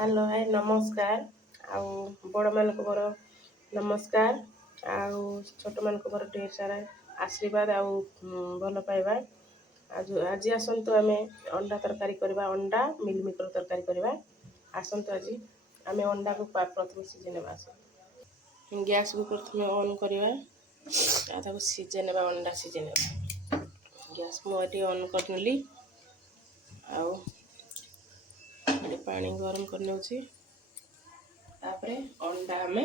Hello hi नमस्कार आउ बड़ मान को मोर नमस्कार आउ छोट मान को मोर ढेर सारा आशीर्वाद आउ भल पाइबा। आज आसतु आम अंडा तरकारी करवा अंडा मिलमिकर तरकारी करवा। आसतु आज आम अंडा को प्रथम सीझे ना गैस को प्रथम ऑन करवा सीझे ना अंडा सीझे ना गैस को ऑन करनेली आउ पानी गरम कर तापरे अंडा आमे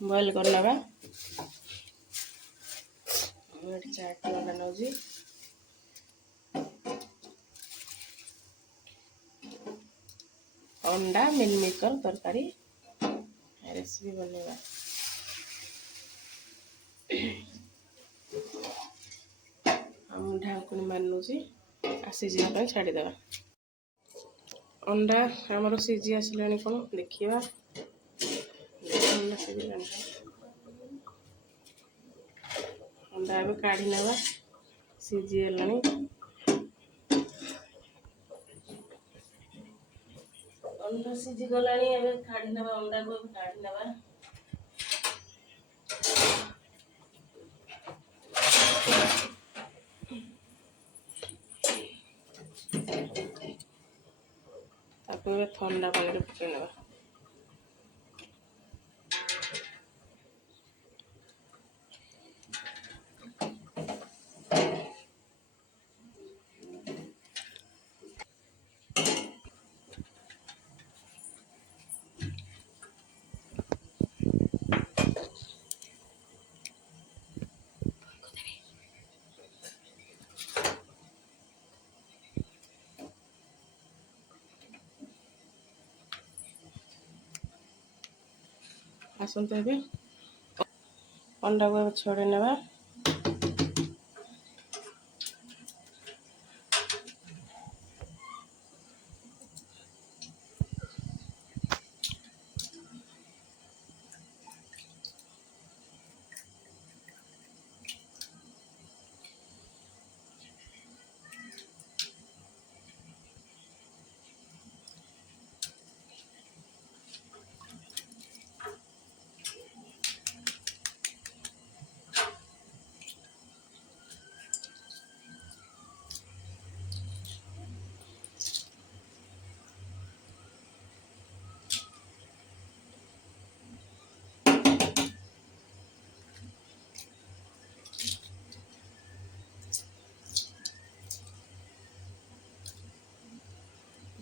बॉयल कर नवा। चार अंडा नौजी अंडा मिलमिकर तरकारी रेसिपी बनवा। हम ढाकुणी मारूची सीझा छाड़ीदेवा। अंडा आमर सीझी आसला कौन देखा अंडा ए काढ़ी नवा सीझीगला। अंडा सीझीगला काढ़ी नवा अंडा को काढ़ी नवा। ठंडा पानी पकड़ नवा। आसतु ए अंडा को छड़े नवा।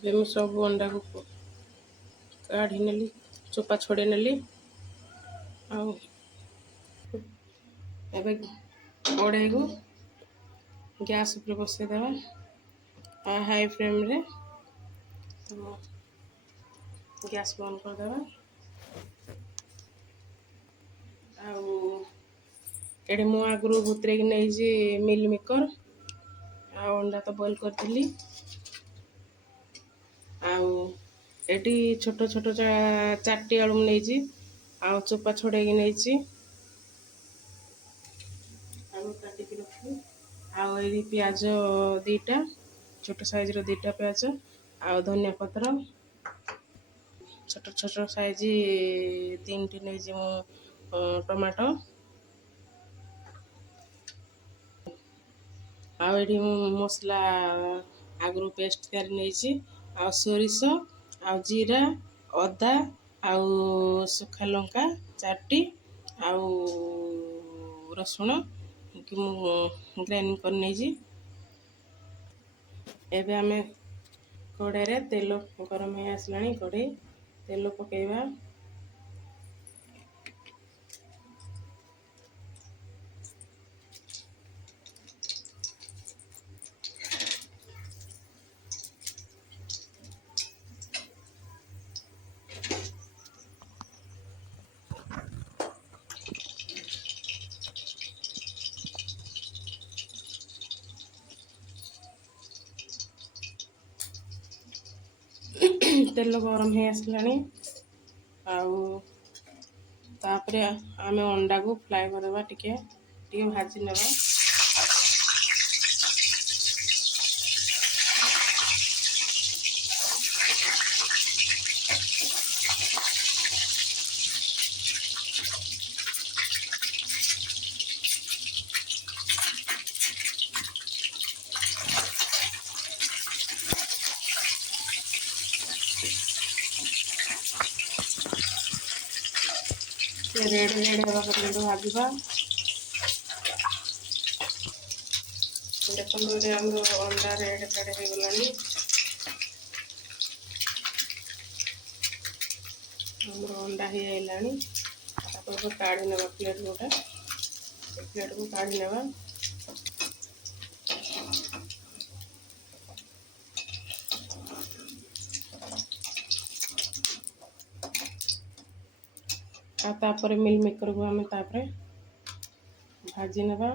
मैं सब अंडा को काढ़ी नेली चोपा छोड़े नेली। कढ़ाई को गैस ऊपर बसईदेवा हाई फ्लेम रे। तो गैस बंद करदेवा। आउ मु आगु भुतरे की नहीं मिलमिकर अंडा तो बॉयल करी। आउे छोट छोट चारटी आलू नहीं आउ चोपा छोड़े नहीं काटिकी रखी। आई प्याज दीटा छोट साइज रो दीटा प्याज आउ धनिया पत्र छोट छोट साइज 3टी नहीं टमाटो आउ मसला आगु पेस्ट कर नहीं आ सोरिष आ जीरा अदा आउ सुखा लंका 4टी आउ रसुण कि ग्राइंड कर नहीं। एबे आमे कड़ाई रे तेल गरम हो आसला कड़ाई तेल पकेवा। तेल गरम हो आसला तापरे आमे अंडा को फ्राए करवा टिके भाजी नेबा। रेड रेड हवा पर्यंत भाजवा। देखो ये अंडा रेड रेड हो गलानी। अंडा ही आइलानी काढ़ी ना प्लेट गोटे प्लेट को काढ़ी ना। तापर मिल मेकर को आम भाजी ना।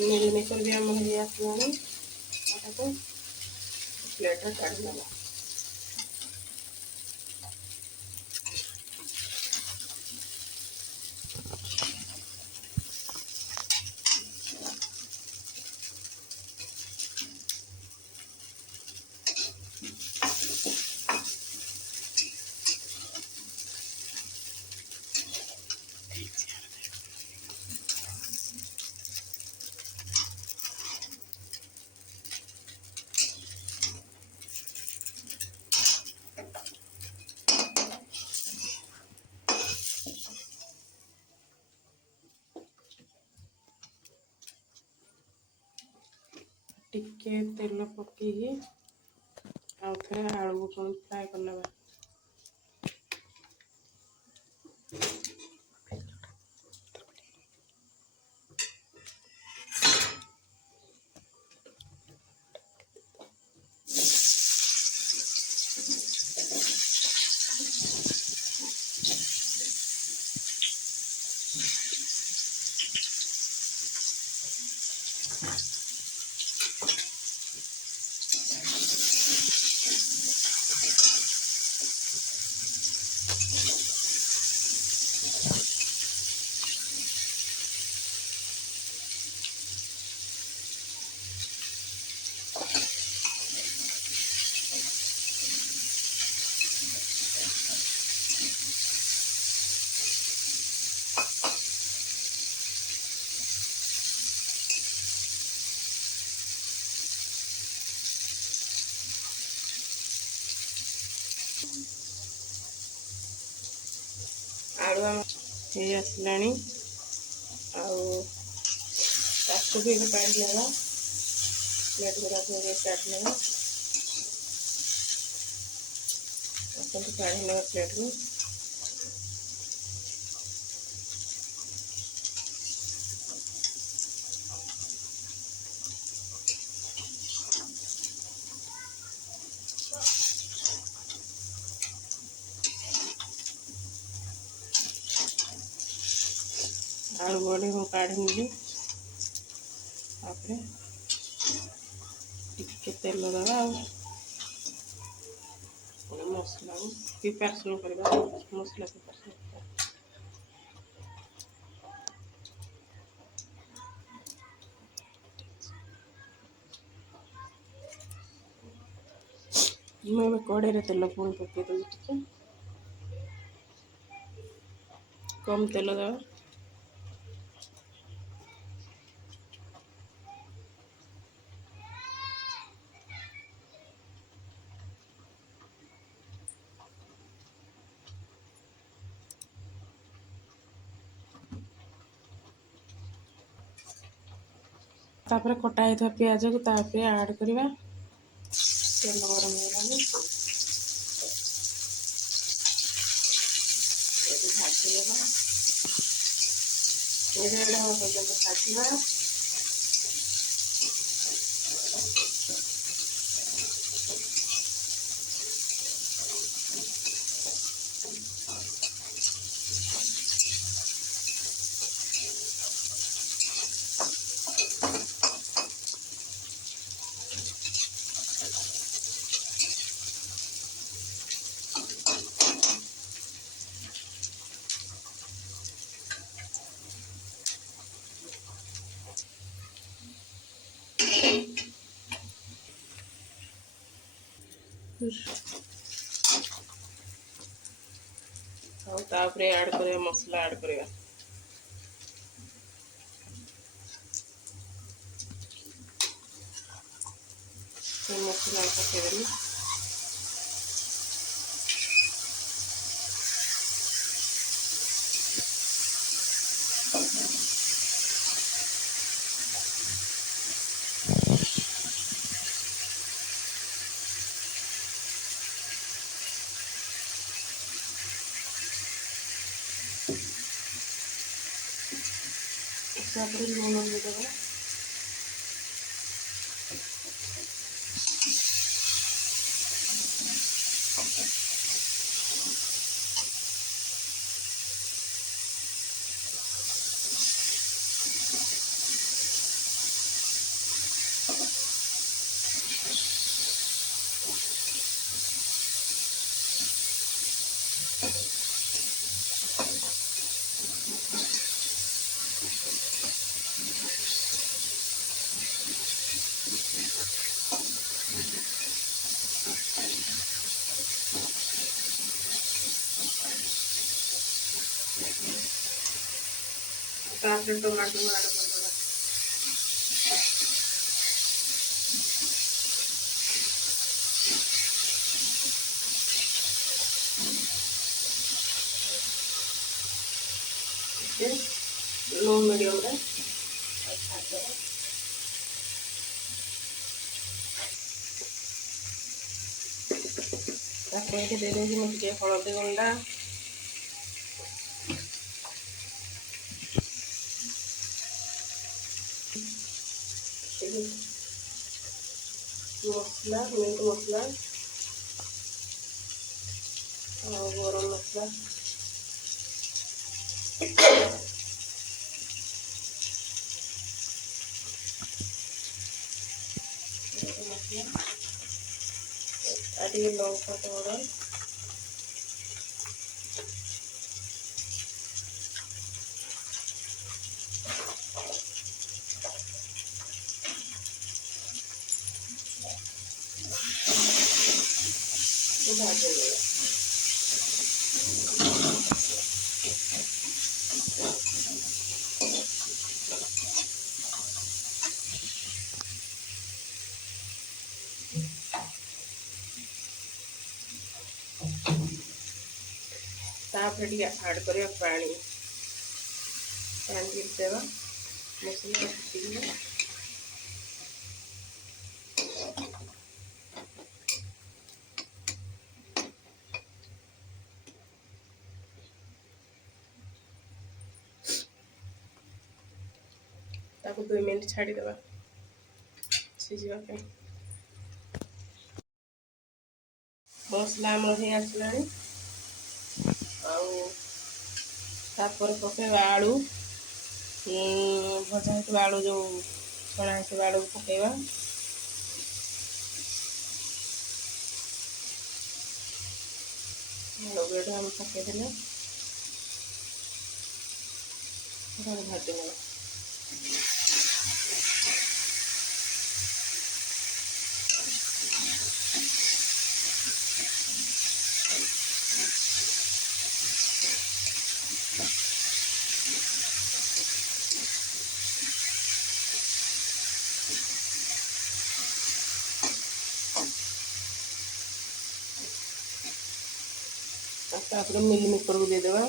मिल मेकर भी आम आसलानी प्लेट काढ़ी ना। टिके तेल पकई आउ थे आलू को फ्राए करना। आलू ये आसलानी आपको भी काट लेगा प्लेट गुरा काट लेगा काढ़ी लेगा प्लेट को। आलू बड़ी को काढ़ी नी टिके तेल दवा मसला प्रिपेरेसन करवा मसला प्रिपेरेसन मुझे कड़े तेल पुणी पकई दूसरी कम तेल दवा। तापर कटा ही प्याज को तापर ऐड करवा तेल गरम होगा भाजी लेगा रेड हवा पर्यंत भाजवा। ଆଉ ତାପରେ ଆଡ୍ କରିବା ମସଲା ଆଡ୍ କରିବା। ସେ ମସଲା ପକେଇଦେଲି। ତାପରେ ଲୁଣ ଦେଇଦେବା। ତାପରେ ଟମାଟୋ ଆଡ୍ କରିଦେବା। लो ମିଡ଼ିୟମରେ ଛାଡ଼ିଦେବା। ତାକୁ ଏଠି ଦେଇଦେବି ମୁଁ ଟିକେ ହଳଦୀ ଗୁଣ୍ଡା, ମସଲା ମିଟ୍ ମସଲା ଆଉ ଗରମ ମସଲା, ଆଉ ଟିକେ ଲଙ୍କା ପାଉଡର, ଭାଜିଦେବା। ତାପରେ ଟିକେ ଆଡ୍ କରିବା ପାଣି ଟିକେ ଦେବା। ମସଲା ଫୁଟିଯିବ। ତାକୁ 2 ମିନିଟ୍ ଛାଡ଼ିଦେବା ସିଝିବା ପାଇଁ। ମସଲା ଆମର ହେଇ ଆସିଲାଣି। ଆଉ ତାପରେ ପକେଇବା ଆଳୁ, ଭଜା ହେଇଥିବା ଆଳୁ, ଯେଉଁ ଛଣା ହେଇଥିବା ଆଳୁକୁ ପକେଇବା। ଆଳୁକୁ ଆମେ ପକେଇଦେଲେ ଭାଜିନେବା। ତାପରେ ମିଲ୍ ମେକରକୁ ଦେଇଦେବା।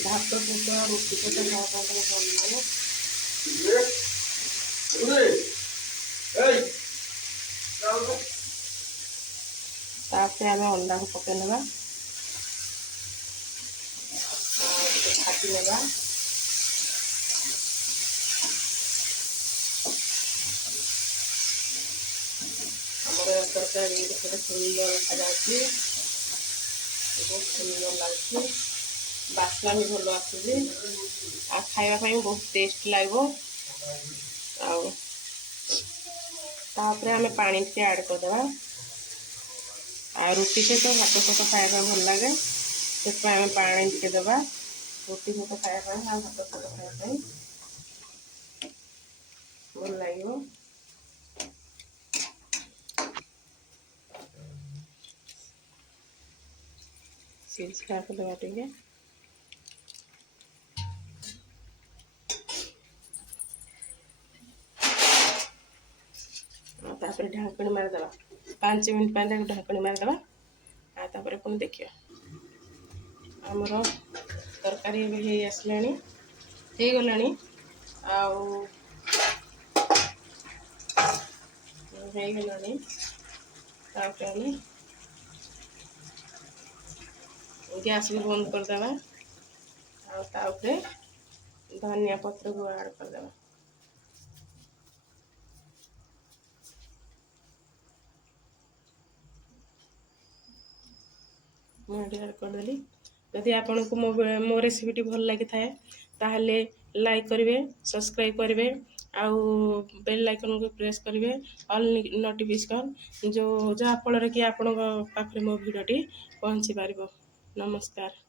ଭାତ ସହିତ ରୁଟି ସହିତ ଖାଇବା ପାଇଁ ଭଲ ଲାଗେ। ତାପରେ ଆମେ ଅଣ୍ଡାକୁ ପକେଇ ନେବା, ଟିକେ ଭାଜି ନେବା। ଆମର ତରକାରୀ ଗୋଟେ ସୁନ୍ଦର ଦେଖାଯାଉଛି। ବହୁତ ସୁନ୍ଦର ଲାଗୁଛି, ବାସ୍ନା ବି ଭଲ ଆସୁଛି ଆଉ ଖାଇବା ପାଇଁ ବହୁତ ଟେଷ୍ଟ ଲାଗିବ। ଆଉ ତାପରେ ଆମେ ପାଣି ଟିକେ ଆଡ଼୍ କରିଦେବା। ଆଉ ରୁଟି ସହିତ ଭାତ ସହିତ ଖାଇବା ପାଇଁ ଭଲ ଲାଗେ, ସେଥିପାଇଁ ଆମେ ପାଣି ଟିକେ ଦେବା ରୁଟି ସହିତ ଖାଇବା ପାଇଁ ଆଉ ଭାତ ସହିତ ଖାଇବା ପାଇଁ ଭଲ ଲାଗିବ। ସିଝିବାକୁ ଦେବା ଟିକେ। ଆଉ ତାପରେ ଢାଙ୍କୁଣି ମାରିଦେବା, 5 ମିନିଟ୍ ପାଇଁ ତାକୁ ଢାଙ୍କୁଣି ମାରିଦେବା। ଆଉ ତାପରେ ପୁଣି ଦେଖିବା ଆମର ତରକାରୀ ଏବେ ହେଇ ଆସିଲାଣି, ହେଇଗଲାଣି। ଆଉ ହେଇଗଲାଣି, ତାପରେ ଆମେ ଗ୍ୟାସକୁ ବନ୍ଦ କରିଦେବା। ଆଉ ତା ଉପରେ ଧନିଆ ପତ୍ରକୁ ଆଡ଼୍ କରିଦେବା। ମୁଁ ଏଠି ଆଡ଼୍ କରିଦେଲି। ଯଦି ଆପଣଙ୍କୁ ମୋ ରେସିପିଟି ଭଲ ଲାଗିଥାଏ ତାହେଲେ ଲାଇକ୍ କରିବେ, ସବସ୍କ୍ରାଇବ୍ କରିବେ, ଆଉ ବେଲ୍ ଆଇକନ୍କୁ ପ୍ରେସ୍ କରିବେ, ଅଲ୍ ନୋଟିଫିକେସନ୍ ଯାହାଫଳରେ କି ଆପଣଙ୍କ ପାଖରେ ମୋ ଭିଡ଼ିଓଟି ପହଞ୍ଚି ପାରିବ। ନମସ୍କାର।